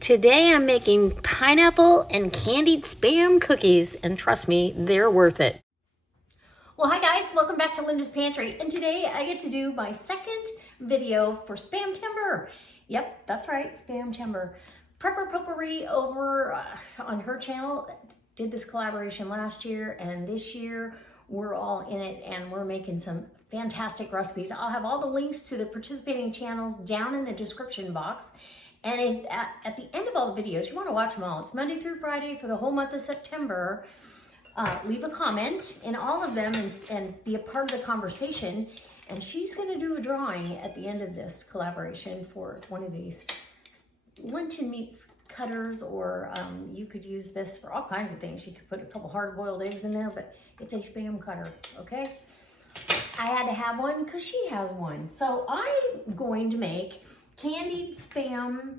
Today I'm making pineapple and candied Spam cookies, and trust me, they're worth it. Well, hi guys, welcome back to Linda's Pantry, and today I get to do my second video for Spamtember. Yep, that's right, Spamtember. Prepper Potpourri over on her channel did this collaboration last year, and this year we're all in it and we're making some fantastic recipes. I'll have all the links to the participating channels down in the description box. And if at the end of all the videos, you want to watch them all. It's Monday through Friday for the whole month of September. Leave a comment in all of them and be a part of the conversation. And she's going to do a drawing at the end of this collaboration for one of these luncheon meats cutters, or you could use this for all kinds of things. You could put a couple hard-boiled eggs in there, but it's a Spam cutter, okay? I had to have one because she has one. So I'm going to make candied Spam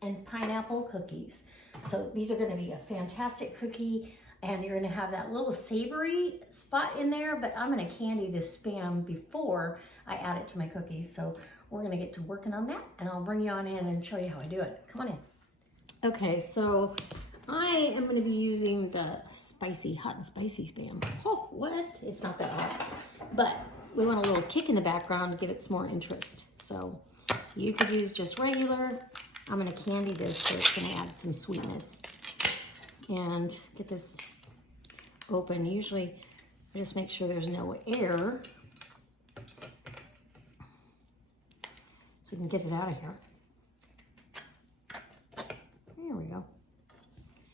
and pineapple cookies. So these are going to be a fantastic cookie, and you're going to have that little savory spot in there, but I'm going to candy this Spam before I add it to my cookies. So we're going to get to working on that, and I'll bring you on in and show you how I do it. Come on in. Okay, so I am going to be using the hot and spicy Spam. Oh, what? It's not that hot, but we want a little kick in the background to give it some more interest. So you could use just regular. I'm going to candy this, so it's going to add some sweetness. And get this open. Usually I just make sure there's no air so we can get it out of here. There we go.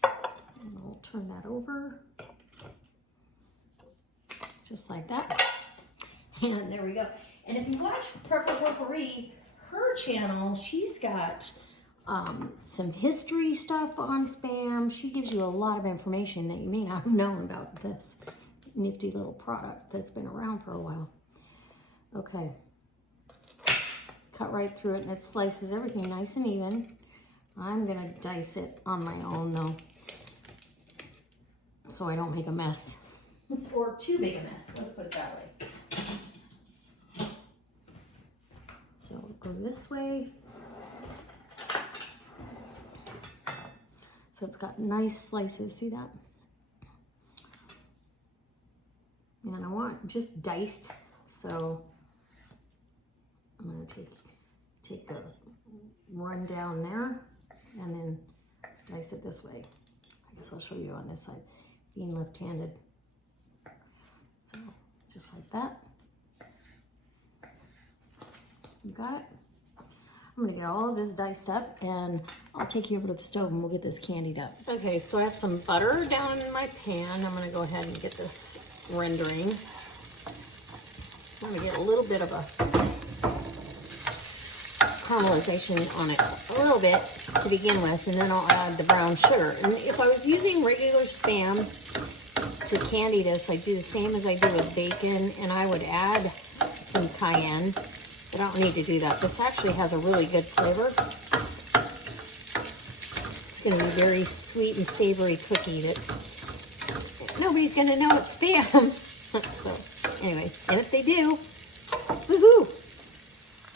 And we'll turn that over just like that. And there we go. And if you watch Prepper Potpourri, her channel, she's got some history stuff on Spam. She gives you a lot of information that you may not have known about this nifty little product that's been around for a while. Okay. Cut right through it, and it slices everything nice and even. I'm gonna dice it on my own though, so I don't make a mess. Or too big a mess, let's put it that way. So go this way. So it's got nice slices, see that? And I want just diced, so I'm gonna take the run down there and then dice it this way. I guess I'll show you on this side, being left-handed. So just like that. You got it? I'm gonna get all of this diced up, and I'll take you over to the stove and we'll get this candied up. Okay, so I have some butter down in my pan. I'm gonna go ahead and get this rendering. I'm gonna get a little bit of a caramelization on it, a little bit to begin with, and then I'll add the brown sugar. And if I was using regular Spam to candy this, I'd do the same as I do with bacon, and I would add some cayenne. I don't need to do that. This actually has a really good flavor. It's going to be a very sweet and savory cookie that's nobody's going to know it's Spam. So anyway, and if they do, woohoo!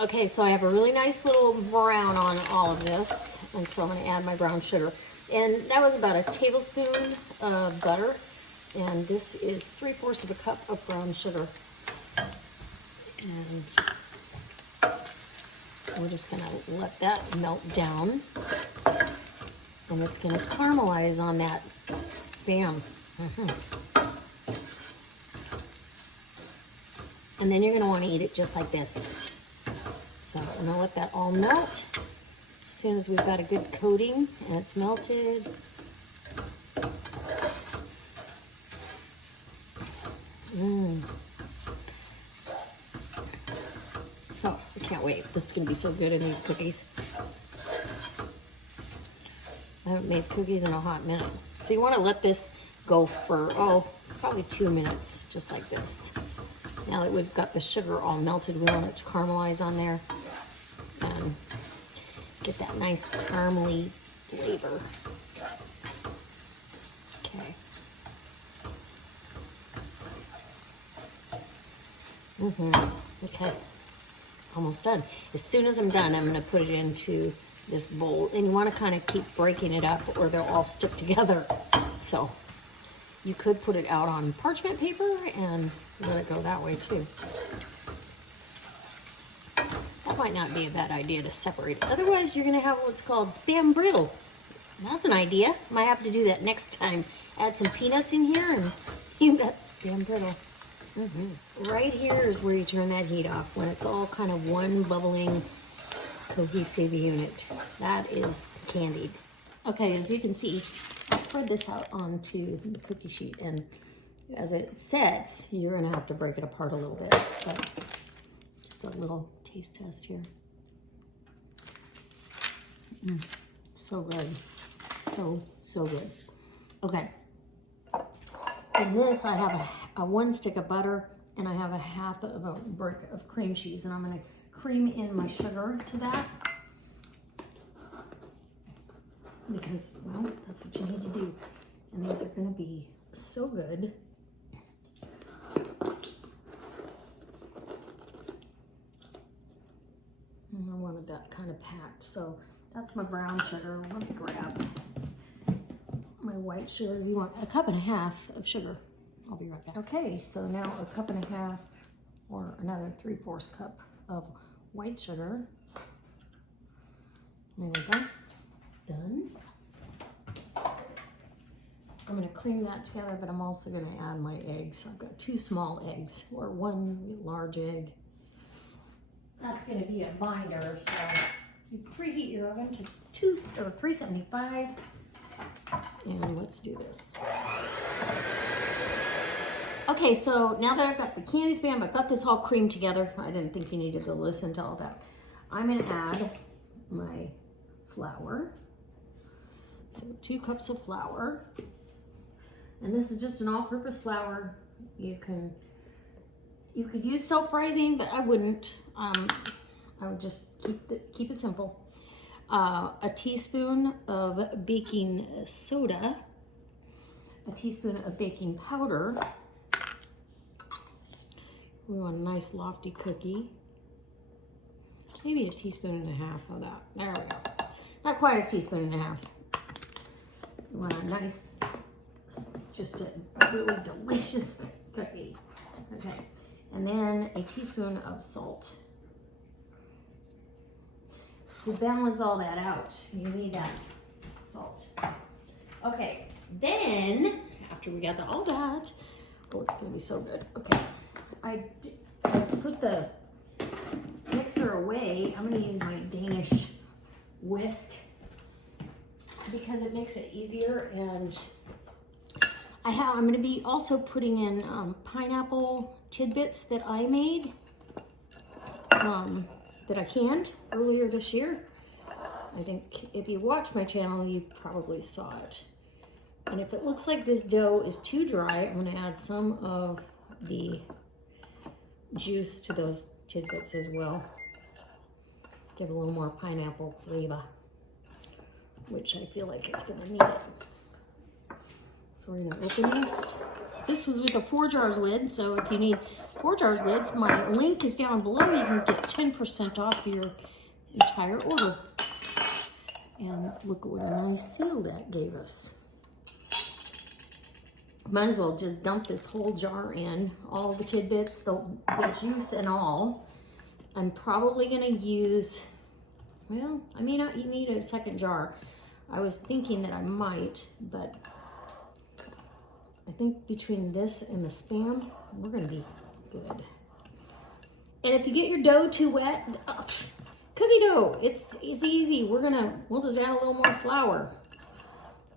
Okay, so I have a really nice little brown on all of this, and so I'm going to add my brown sugar. And that was about a tablespoon of butter, and this is 3/4 of a cup of brown sugar. And we're just going to let that melt down, and it's going to caramelize on that Spam. And then you're going to want to eat it just like this. So I'm going to let that all melt. As soon as we've got a good coating and it's melted, oh, I can't wait. This is going to be so good in these cookies. I haven't made cookies in a hot minute. So you want to let this go for, probably 2 minutes, just like this. Now that we've got the sugar all melted, we want it to caramelize on there and get that nice caramely flavor. Okay. Okay. Almost done. As soon as I'm done, I'm going to put it into this bowl. And you want to kind of keep breaking it up or they'll all stick together. So you could put it out on parchment paper and let it go that way too. That might not be a bad idea to separate it. Otherwise, you're going to have what's called spam brittle. That's an idea. Might have to do that next time. Add some peanuts in here and you got spam brittle. Right here is where you turn that heat off, when it's all kind of one bubbling, cohesive unit. That is candied. Okay, as you can see, I'll spread this out onto the cookie sheet, and as it sets, you're gonna have to break it apart a little bit, but just a little taste test here. So good. So good. Okay. In this, I have a 1 stick of butter, and I have a half of a brick of cream cheese, and I'm gonna cream in my sugar to that. Because, well, that's what you need to do. And these are gonna be so good. And I wanted that kind of packed, so that's my brown sugar. Let me grab my white sugar. You want 1.5 cups of sugar. I'll be right back. Okay, so now 1.5 cups or another 3/4 cup of white sugar. There we go. Done. I'm going to cream that together, but I'm also going to add my eggs. I've got 2 small eggs or 1 large egg. That's going to be a binder, so you preheat your oven to 375. And let's do this. Okay, so now that I've got the candy spam, I've got this all creamed together. I didn't think you needed to listen to all that. I'm going to add my flour. So 2 cups of flour. And this is just an all-purpose flour. You could use self-rising, but I wouldn't. I would just keep it simple. A teaspoon of baking soda, a teaspoon of baking powder. We want a nice lofty cookie. Maybe 1.5 teaspoons of that. There we go. Not quite 1.5 teaspoons. We want a nice, just a really delicious cookie. Okay. And then 1 teaspoon of salt. To balance all that out, you need that salt. Okay, then, after we got all that, oh, it's gonna be so good. Okay, I put the mixer away. I'm gonna use my Danish whisk because it makes it easier, and I'm gonna be also putting in pineapple tidbits that I made, that I canned earlier this year. I think if you watch my channel, you probably saw it. And if it looks like this dough is too dry, I'm gonna add some of the juice to those tidbits as well. Give a little more pineapple flavor, which I feel like it's gonna need it. So we're gonna open this. This was with a 4 jars lid, so if you need 4 jars lids, my link is down below. You can get 10% off your entire order. And look what a nice seal that gave us. Might as well just dump this whole jar in, all the tidbits, the juice and all. I'm probably gonna use, well, I may not need a second jar. I was thinking that I might, but I think between this and the Spam, we're gonna be good. And if you get your dough too wet, cookie dough, it's easy. We'll just add a little more flour,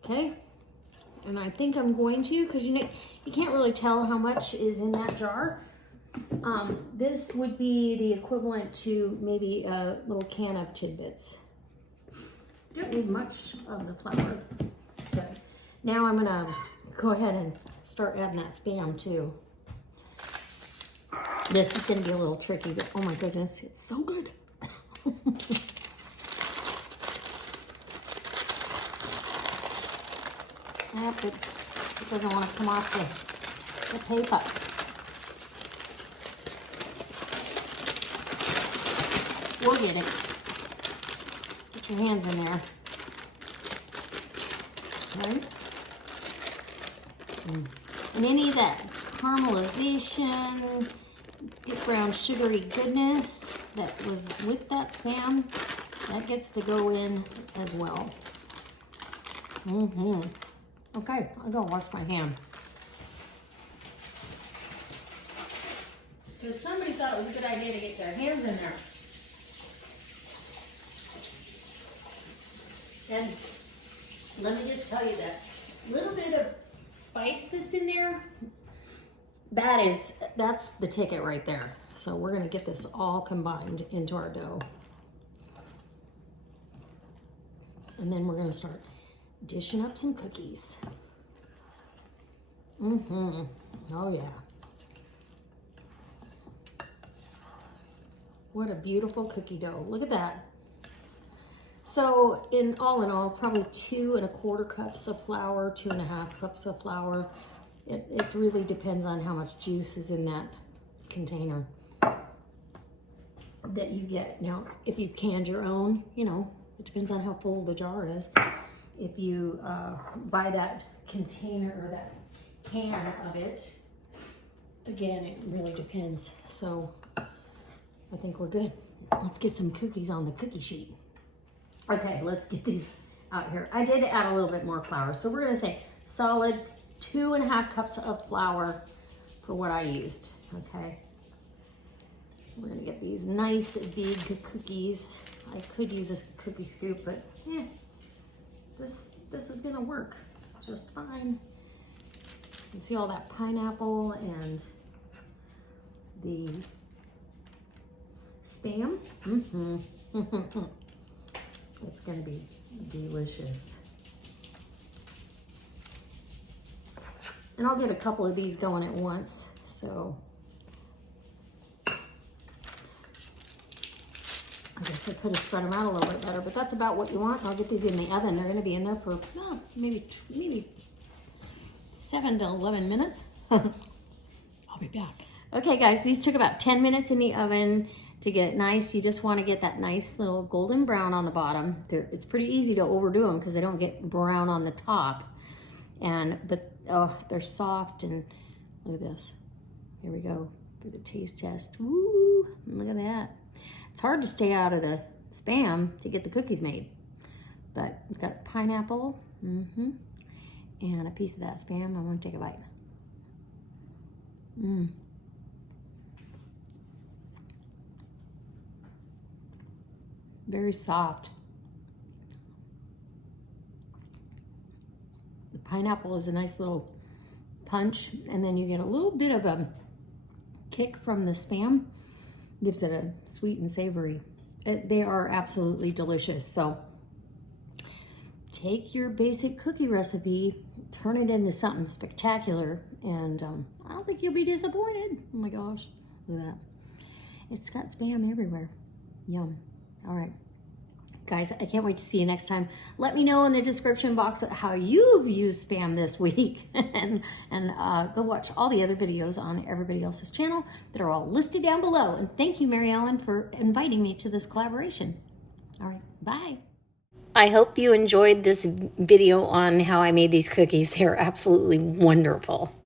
okay? And I think I'm going to, because you can't really tell how much is in that jar. This would be the equivalent to maybe a little can of tidbits. You don't need much of the flour. Okay. Now I'm gonna go ahead and start adding that Spam too. This is gonna be a little tricky, but oh my goodness, it's so good. Yeah, but it doesn't want to come off the paper. We'll get it. your hands in there. Okay. And any of that caramelization, brown sugary goodness that was with that Spam, that gets to go in as well. Okay, I'll go wash my hand. Because somebody thought it was a good idea to get their hands in there. And let me just tell you, that little bit of spice that's in there, that's the ticket right there. So we're gonna get this all combined into our dough. And then we're gonna start dishing up some cookies. Oh yeah. What a beautiful cookie dough. Look at that. So in all, probably 2 1/4 cups of flour, 2 1/2 cups of flour. It really depends on how much juice is in that container that you get. Now, if you've canned your own, you know, it depends on how full the jar is. If you buy that container or that can of it, again, it really depends. So I think we're good. Let's get some cookies on the cookie sheet. Okay, let's get these out here. I did add a little bit more flour. So we're gonna say solid 2 1/2 cups of flour for what I used, okay? We're gonna get these nice big cookies. I could use a cookie scoop, but yeah, this is gonna work just fine. You see all that pineapple and the Spam? It's gonna be delicious. And I'll get a couple of these going at once, so. I guess I could have spread them out a little bit better, but that's about what you want. I'll get these in the oven. They're gonna be in there for maybe 7 to 11 minutes. I'll be back. Okay guys, these took about 10 minutes in the oven to get it nice. You just wanna get that nice little golden brown on the bottom. It's pretty easy to overdo them because they don't get brown on the top. But oh, they're soft, and look at this. Here we go for the taste test. Woo, look at that. It's hard to stay out of the Spam to get the cookies made. But we've got pineapple, and a piece of that Spam. I'm gonna take a bite. Very soft. The pineapple is a nice little punch, and then you get a little bit of a kick from the Spam. Gives it a sweet and savory. They are absolutely delicious. So take your basic cookie recipe, turn it into something spectacular, and I don't think you'll be disappointed. Oh my gosh, look at that. It's got Spam everywhere. Yum. All right. Guys, I can't wait to see you next time. Let me know in the description box how you've used Spam this week, and go watch all the other videos on everybody else's channel that are all listed down below. And thank you, Mary Ellen, for inviting me to this collaboration. All right, bye. I hope you enjoyed this video on how I made these cookies. They're absolutely wonderful.